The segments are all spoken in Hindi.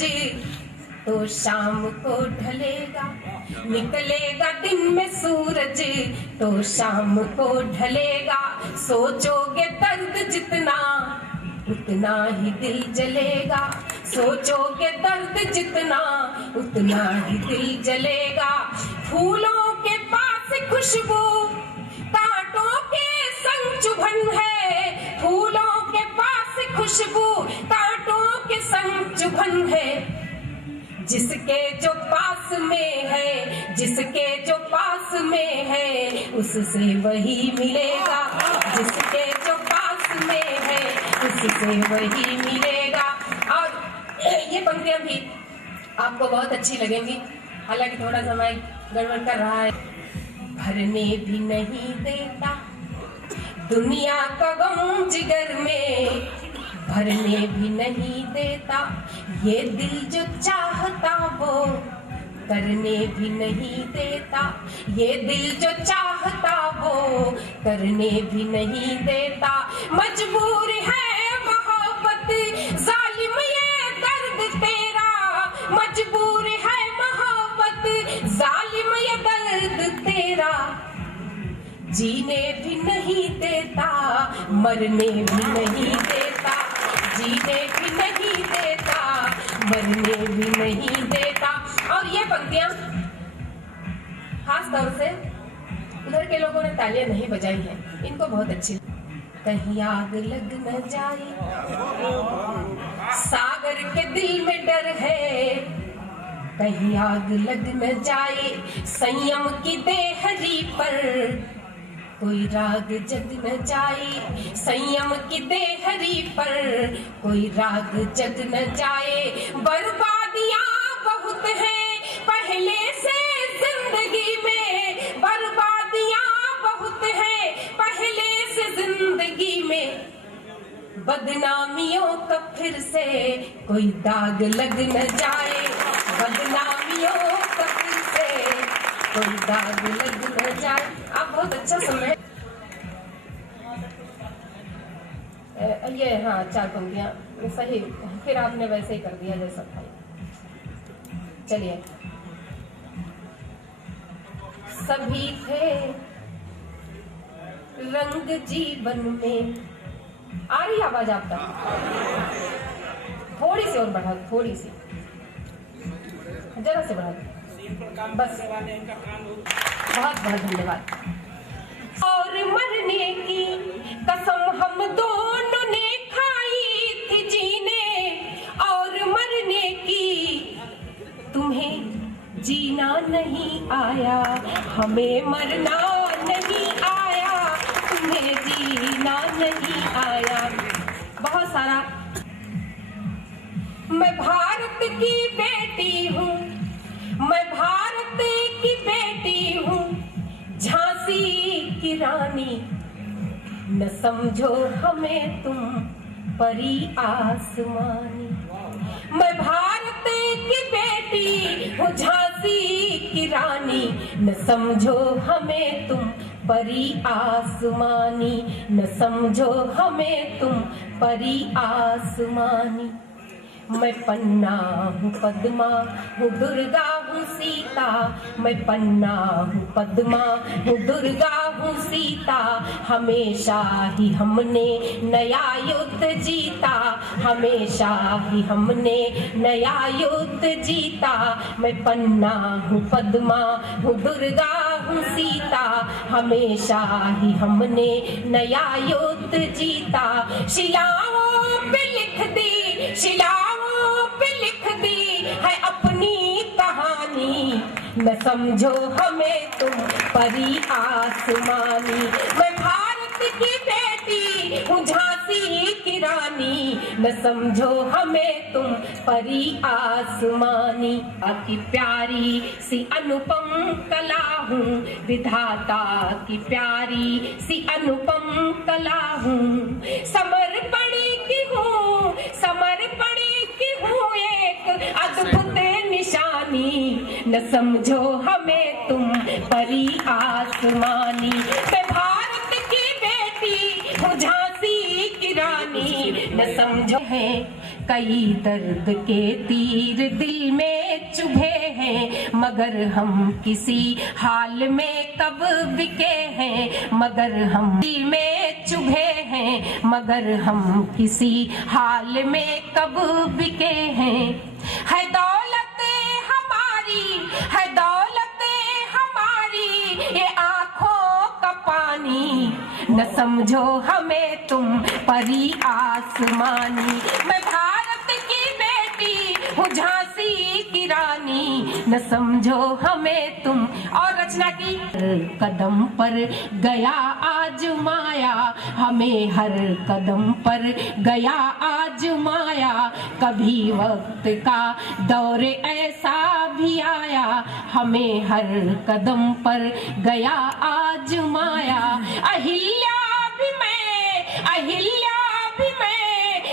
सूरज तो शाम को ढलेगा, निकलेगा दिन में सूरज तो शाम को ढलेगा। सोचोगे दर्द जितना उतना ही दिल जलेगा, सोचोगे दर्द जितना उतना ही दिल जलेगा। फूलों के पास खुशबू कांटों के संग चुभन है, फूलों के पास खुशबू कांटों के संग चुभन है। जिसके जो पास में है, जिसके जो पास में है उससे वही मिलेगा, जिसके जो पास में है उससे वही मिलेगा। और ये पंक्तियां भी आपको बहुत अच्छी लगेंगी, हालांकि थोड़ा समय गड़बड़ कर रहा है। भरने भी नहीं देता दुनिया का गम जिगर में, भरने भी नहीं देता ये दिल जो चाहता वो करने भी नहीं देता, ये दिल जो चाहता वो करने भी नहीं देता। मजबूर है मोहब्बत जालिम ये दर्द तेरा, मजबूर है मोहब्बत जालिम ये दर्द तेरा। जीने भी नहीं देता मरने भी नहीं देता, जीने भी नहीं देता मरने भी नहीं देता। और ये पंक्तियां खास तौर से उधर के लोगों ने तालियां नहीं बजाई हैं, इनको बहुत अच्छी। कहीं आग लग न जाए सागर के दिल में डर है, कहीं आग लग न जाए संयम की देहरी पर, कोई राग जग न जाए संयम की देहरी पर, कोई राग जग न जाए। बर्बादियां बहुत हैं पहले से जिंदगी में, बर्बादियां बहुत हैं पहले से जिंदगी में। बदनामियों का फिर से कोई दाग लग न जाए, बदनामियों का फिर से कोई दाग लग न जाए। आप बहुत अच्छा सुन रहे हैं। ये हाँ 4 पंक्तियां सही, फिर आपने वैसे ही कर दिया जैसा था। चलिए। सभी थे रंग जीवन में, आ रही आवाज आपका? थोड़ी सी और बढ़ा, थोड़ी सी, जरा से बढ़ा बस। बहुत बहुत धन्यवाद। और मरने की कसम हम दोनों ने खाई थी जीने, और मरने की तुम्हें जीना नहीं आया, हमें मरना नहीं आया, तुम्हें जीना नहीं आया। बहुत सारा। मैं भारत की बेटी हूँ, मैं भारत की बेटी हूँ, झांसी की रानी, न समझो हमें तुम परी आसमानी। मैं भारत की बेटी हूँ, झांसी की रानी, न समझो हमें तुम परी आसमानी, न समझो हमें तुम परी आसमानी। मैं पन्ना हूँ पद्मा हूँ दुर्गा हूँ सीता, मैं पन्ना हूँ पद्मा हूँ दुर्गा हूँ सीता, हमेशा ही हमने नया युद्ध जीता, हमेशा ही हमने नया युद्ध जीता। मैं पन्ना हूँ पद्मा हूँ दुर्गा हूँ सीता, हमेशा ही हमने नया युद्ध जीता। शिलाओं पे लिख दी, शिलाओं पे लिख दी है अपनी कहानी, न समझो हमें तुम परी आसमानी। मैं भारत की बेटी हूँ, झांसी की रानी, न समझो हमें तुम परी आसमानी। की प्यारी सी अनुपम कला हूँ, विधाता की प्यारी सी अनुपम कला हूँ, समर्पणी की हूँ, समर्पणी की हूँ एक अद्भुत निशानी, न समझो हमें तुम परी आसमानी। मैं भारत की बेटी हूँ, झांसी की रानी, न समझो है कई दर्द के तीर दिल में चुभे हैं, मगर हम किसी हाल में कब बिके हैं, मगर हम दिल में चुभे हैं, मगर हम किसी हाल में कब बिके हैं। है दौलत हमारी, है दौलत हमारी ये आंखों का पानी, न समझो हमें तुम परी आसमानी। मैं भारत की बेटी हूँ झांसी की रानी, न समझो हमें तुम। और रचना की कदम पर गया आजमाया, हमें हर कदम पर गया आजमाया, कभी वक्त का दौर ऐसा भी आया, हमें हर कदम पर गया आजमाया। अहिल्या भी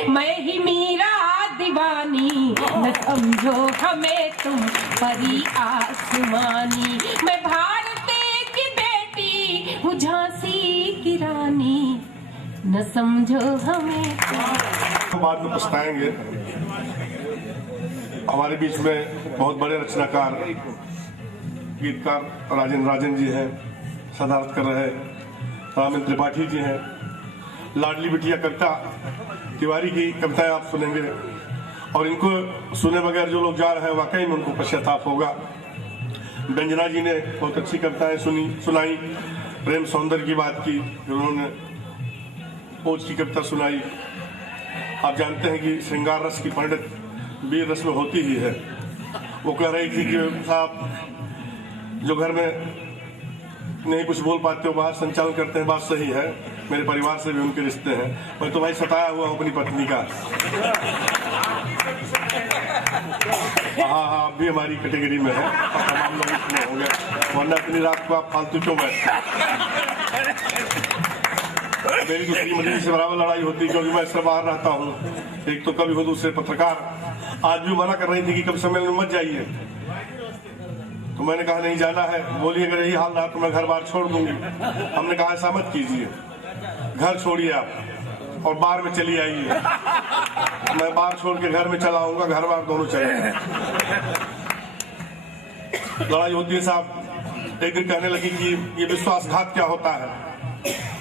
मैं ही मीरा दीवानी, न समझो हमें तुम परी आसमानी। मैं भारत की बेटी हूँ झांसी की रानी, न समझो हमें तुम। बाद में पछताएंगे। हमारे बीच में बहुत बड़े रचनाकार गीतकार राजन जी हैं, सदारत कर रहे रामेंद्र त्रिपाठी जी हैं। लाडली बिटिया कविता तिवारी की कविताएं आप सुनेंगे, और इनको सुने बगैर जो लोग जा रहे हैं वाकई में उनको पश्चाताप होगा। व्यंजना जी ने बहुत अच्छी कविताएं सुनाई, प्रेम सौंदर्य की बात की, उन्होंने ओज की कविता सुनाई। आप जानते हैं कि श्रृंगार रस की पंडित वीर रस में होती ही है। वो कह रही थी कि साहब जो घर में नहीं कुछ बोल पाते हो बाहर संचालन करते हैं, बात सही है, मेरे परिवार से भी उनके रिश्ते हैं। मैं तो भाई सताया हुआ हूँ अपनी पत्नी का। हाँ, आप भी हमारी कैटेगरी में है, तमाम लोग इसमें हो गए, वरना इतनी रात को आप फालतू क्यों बैठते हैं। मेरी दूसरी मंडली से बराबर लड़ाई होती, क्योंकि मैं इससे बाहर रहता हूँ। एक तो कभी हो दूसरे पत्रकार आज भी मना कर रही थी कि कभी सम्मेलन में मत जाइए, तो मैंने कहा नहीं जाना है। बोली अगर यही हाल रहा तो मैं घर बार छोड़ दूंगी। हमने कहा ऐसा मत कीजिए, घर छोड़िए आप और बार में चली आइए। मैं बार छोड़ के घर में चला आऊंगा, घर बार दोनों चले। लड़ाई होती है साहब। एक दिन कहने लगी कि ये विश्वासघात क्या होता है।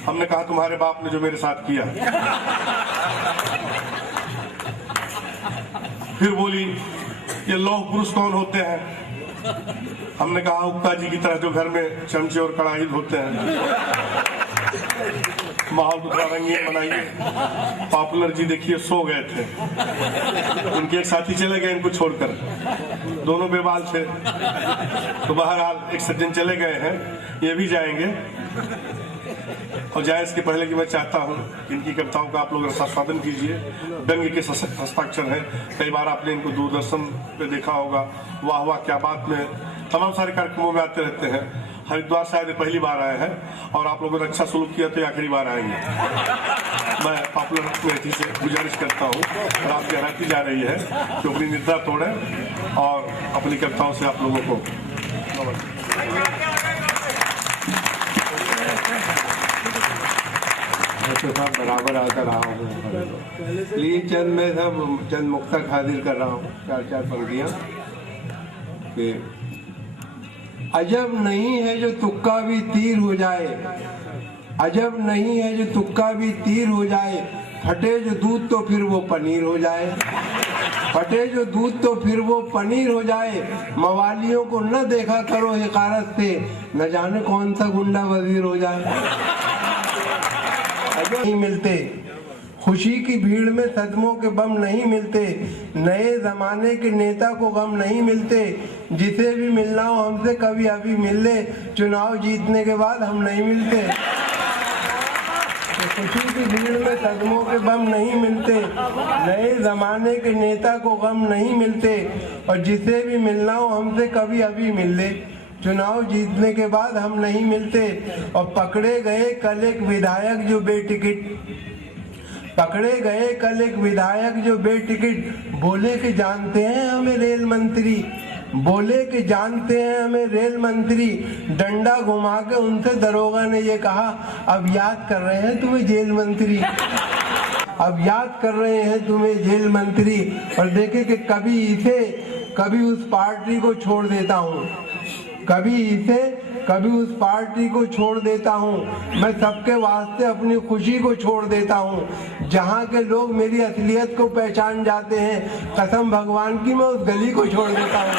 हमने कहा तुम्हारे बाप ने जो मेरे साथ किया। फिर बोली ये लौह पुरुष कौन होते हैं। हमने कहा हुक्का जी की तरह जो घर में चमचे और कड़ाही होते हैं। माहौल को थोड़ा रंगीन बनाइए। पॉपुलर जी देखिए सो गए थे, उनके एक साथी चले गए इनको छोड़कर, दोनों बेबाल थे। तो बहरहाल एक सज्जन चले गए हैं, ये भी जाएंगे। और जाए इसके पहले कि मैं चाहता हूँ इनकी कविताओं का आप लोग रसास्वादन कीजिए। व्यंग्य के हस्ताक्षर हैं, कई बार आपने इनको दूरदर्शन पे देखा होगा, वाह वाह क्या बात में तमाम सारे कार्यक्रमों में आते रहते हैं। हरिद्वार शायद पहली बार आए हैं, और आप लोगों ने अच्छा सलूक किया तो आखिरी बार आएंगे। मैं पॉपुलर कमेटी से गुजारिश करता हूँ, और आप गहराती जा रही है कि अपनी निद्रा तोड़ें और अपनी कविताओं से आप लोगों को तो सब बराबर आता रहा हूँ। लीन चंद में सब चंद मुक्ता हाजिर कर रहा हूँ, चार पंक्तियाँ कि अजब नहीं है जो तुक्का भी तीर हो जाए, अजब नहीं है जो तुक्का भी तीर हो जाए, फटे जो दूध तो फिर वो पनीर हो जाए, फटे जो दूध तो फिर वो पनीर हो जाए। मवालियों को न देखा करो हिकारत से, न जाने कौन सा गुंडा वजीर हो जाए। अजब नहीं मिलते खुशी की भीड़ में सदमों के बम नहीं मिलते, नए जमाने के नेता को गम नहीं मिलते, जिसे भी मिलना हो हमसे कभी अभी मिल ले, चुनाव जीतने के बाद हम नहीं मिलते। तो खुशी की भीड़ में सदमों के बम नहीं मिलते, नए जमाने के नेता को गम नहीं मिलते, और जिसे भी मिलना हो हमसे कभी अभी मिल ले, चुनाव जीतने के बाद हम नहीं मिलते। और पकड़े गए कल एक विधायक जो बेटिकट, पकड़े गए कल एक विधायक जो बेटिकट, बोले कि जानते हैं हमें रेल मंत्री, बोले कि जानते हैं हमें रेल मंत्री, डंडा घुमा के उनसे दरोगा ने ये कहा अब याद कर रहे हैं तुम्हें जेल मंत्री। अब याद कर रहे हैं तुम्हें जेल मंत्री, और देखे कि कभी इसे कभी उस पार्टी को छोड़ देता हूँ, कभी इसे कभी उस पार्टी को छोड़ देता हूँ। मैं सबके वास्ते अपनी खुशी को छोड़ देता हूँ। जहाँ के लोग मेरी असलियत को पहचान जाते हैं, कसम भगवान की मैं उस गली को छोड़ देता हूँ।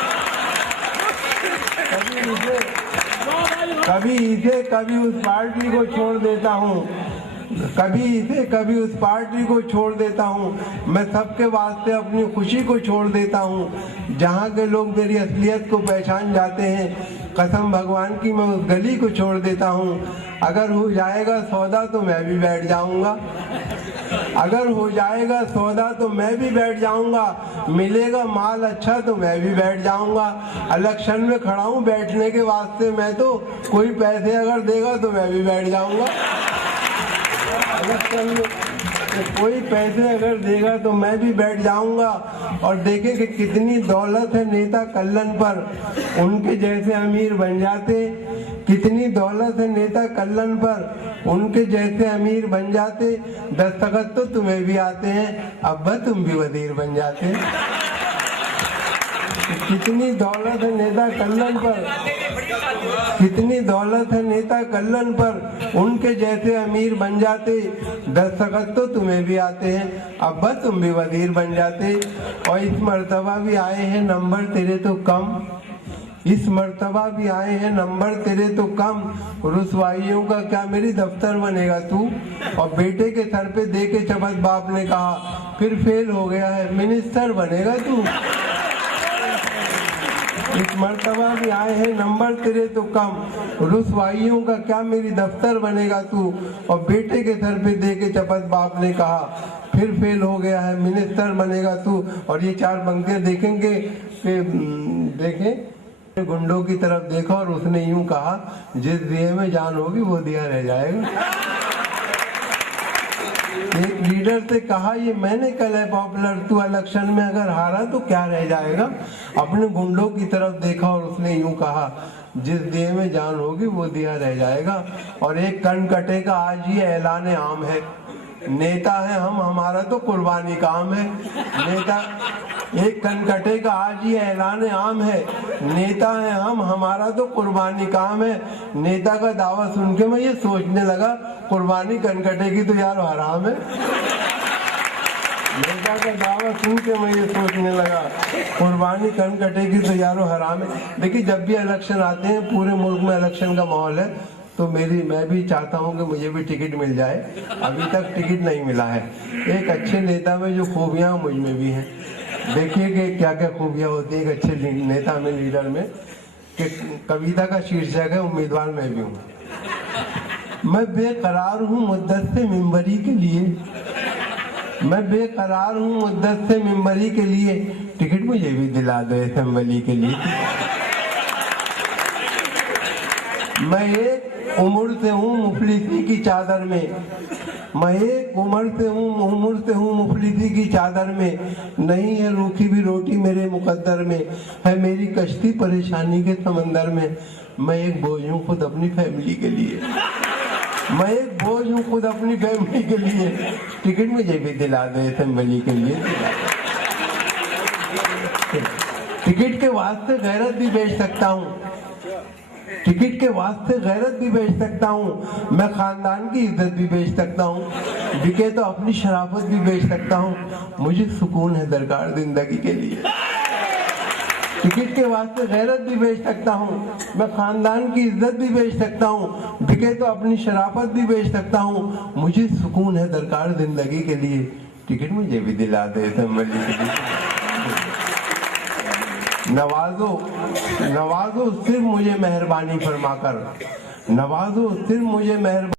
कभी इसे कभी उस पार्टी को छोड़ देता हूँ, कभी इसे कभी उस पार्टी को छोड़ देता हूँ। मैं सबके वास्ते अपनी खुशी को छोड़ देता हूँ। जहाँ के लोग मेरी असलियत को पहचान जाते हैं, कसम भगवान की मैं उस गली को छोड़ देता हूँ। अगर हो जाएगा सौदा तो मैं भी बैठ जाऊँगा, अगर हो जाएगा सौदा तो मैं भी बैठ जाऊँगा। मिलेगा माल अच्छा तो मैं भी बैठ जाऊँगा। इलेक्शन में खड़ा हूँ बैठने के वास्ते मैं, तो कोई पैसे अगर देगा तो मैं भी बैठ जाऊँगा। इलेक्शन में कोई पैसे अगर देगा तो मैं भी बैठ जाऊंगा। और देखे कि कितनी दौलत है नेता कल्लन पर, उनके जैसे अमीर बन जाते। कितनी दौलत है नेता कल्लन पर, उनके जैसे अमीर बन जाते। दस्तखत तो तुम्हें भी आते हैं, अब्बा तुम भी वजीर बन जाते। कितनी दौलत है नेता कल्लन पर, कितनी दौलत है नेता कल्लन पर, उनके जैसे अमीर बन जाते। दस्तखत तो तुम्हें भी आते हैं, अब्बा तुम भी वजीर बन जाते। और इस मर्तबा भी आए हैं नंबर तेरे तो कम, इस मर्तबा भी आए हैं नंबर तेरे तो कम। रुसवाइयों का क्या मेरी दफ्तर बनेगा तू। और बेटे के सर पे दे के चबत बाप ने कहा, फिर फेल हो गया है मिनिस्टर बनेगा तू। इस मर्तबा भी आए हैं नंबर तेरे तो कम, रुसवाइयों का क्या मेरी दफ्तर बनेगा तू। और बेटे के सर पे दे के चपत बाप ने कहा, फिर फेल हो गया है मिनिस्टर बनेगा तू। और ये 4 पंक्तियां देखेंगे कि देखें, गुंडों की तरफ देखा और उसने यूं कहा, जिस दिए में जान होगी वो दिया रह जाएगा। एक लीडर से कहा, ये मैंने कल है पॉपुलर, तू इलेक्शन में अगर हारा तो क्या रह जाएगा। अपने गुंडों की तरफ देखा और उसने यूं कहा, जिस दिए में जान होगी वो दिया रह जाएगा। और एक कण कटेगा आज ये ऐलान आम है, नेता है हम, हमारा तो कुर्बानी काम है। नेता एक कण कटेगा आज ये ऐलान आम है, नेता है हम, हमारा तो कुर्बानी काम है। नेता का दावा सुन के मैं ये सोचने लगा, कुर्बानी कण कटेगी तो यार हराम है। नेता का दावा सुन के मैं ये सोचने लगा, कुर्बानी कण कटेगी तो यारो हराम है। देखिए, जब भी इलेक्शन आते हैं, पूरे मुल्क में इलेक्शन का माहौल है, तो मैं भी चाहता हूं कि मुझे भी टिकट मिल जाए। अभी तक टिकट नहीं मिला है। एक अच्छे नेता में जो खूबियां मुझ में भी हैं, देखिए कि क्या क्या खूबियां होती है एक अच्छे नेता में, लीडर में। कि कविता का शीर्षक है उम्मीदवार मैं भी हूँ। मैं बेकरार हूँ मुद्दत से मिंबरी के लिए, मैं बेकरार हूँ मुद्दत से मिंबरी के लिए, टिकट मुझे भी दिला दो असेंबली के लिए। मैं एक उम्र से हूँ मुफलिसी की चादर में, मैं एक उम्र से हूँ मुफलिसी की चादर में। नहीं है रूखी भी रोटी मेरे मुकद्दर में, है मेरी कश्ती परेशानी के समंदर में। मैं एक बोझ हूँ खुद अपनी फैमिली के लिए, मैं एक बोझ हूँ खुद अपनी फैमिली के लिए, टिकट मुझे भी दिला दो असेंबली के लिए। टिकट के वास्ते गैरत भी बेच सकता हूँ, टिकट के वास्ते गैरत भी बेच सकता हूँ। मैं खानदान की इज्जत भी बेच सकता हूँ, बिके तो अपनी शराफत भी बेच सकता हूँ। मुझे सुकून है दरकार जिंदगी के लिए। टिकट के वास्ते गैरत भी बेच सकता हूँ, मैं खानदान की इज्जत भी बेच सकता हूँ, बिके तो अपनी शराफत भी बेच सकता हूँ। मुझे सुकून है दरकार जिंदगी के लिए, टिकट मुझे भी दिला दे असेंबली के लिए। नवाजो नवाजो सिर्फ मुझे मेहरबानी फरमाकर, नवाजो सिर्फ मुझे मेहरबानी